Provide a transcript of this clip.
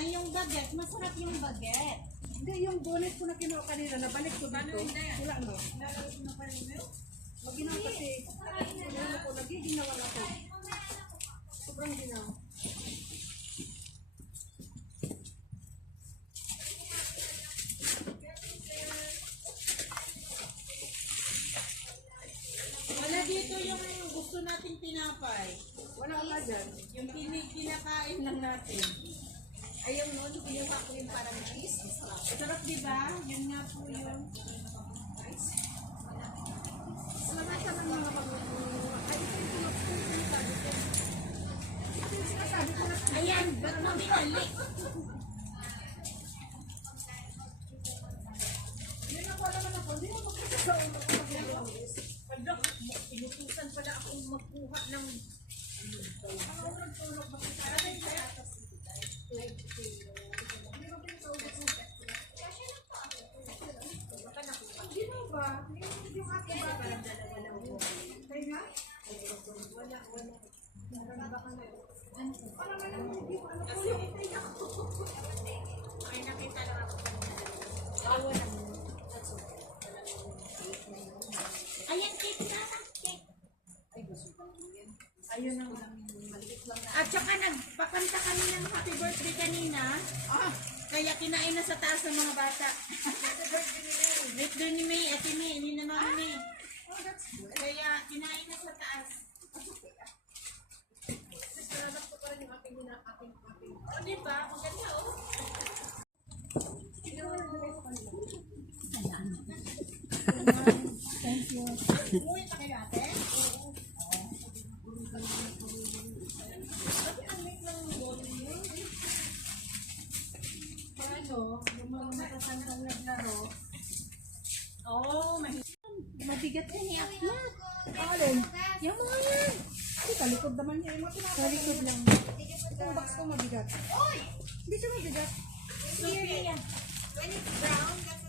Ay, yung baget. Masarap yung baget. Hindi, yung bonnet ko na kinuha kanina, nabalik ko dito. Wala no. Maginaw kasi. Ano ko, nagiginawa na ko. Sobrang ginaw. Wala dito yung gusto nating tinapay. Wala ka dyan. Yung kinakain lang natin. Ayaw nun, kinuha ko yung parang cheese. Sarap diba? Yan nga po yun. Salamat ka ng mga ay, ito yung sabi ko. Ito yung sinasabi ko na. Ayan, ba't mo binalik? Hindi na ko naman ako. Hindi na magkakasa ulo ko mag-iwan. Inutusan pala akong magkuha ng Hindi mo ba? Yung ating bakit? Kaya nga? Wala. Parang alam mo, hindi ko alam ko yung kaya ko. ay nakita lang ako. Ayan, cake na. Cake. Ayun ang At saka nagpakanta kami ng happy birthday kanina. Kaya kinain na sa taas ng mga bata. Birthday ni May, Ate May, hindi na Mami May. Kaya kinain na sa taas. Sarap ko pa rin yung ating ating. O, diba? Maganda, oh. Umuwi pa kayo ate? Paano? Yung mga matatandang naglaro. Oh, mabigat yan ni Akyat. Alin? Yung mga yan. Ay, talikod naman niya. Yung mga Talikod lang. Itong box ko mabigat. Hindi siya mabigat. Sophia. When it's brown, that's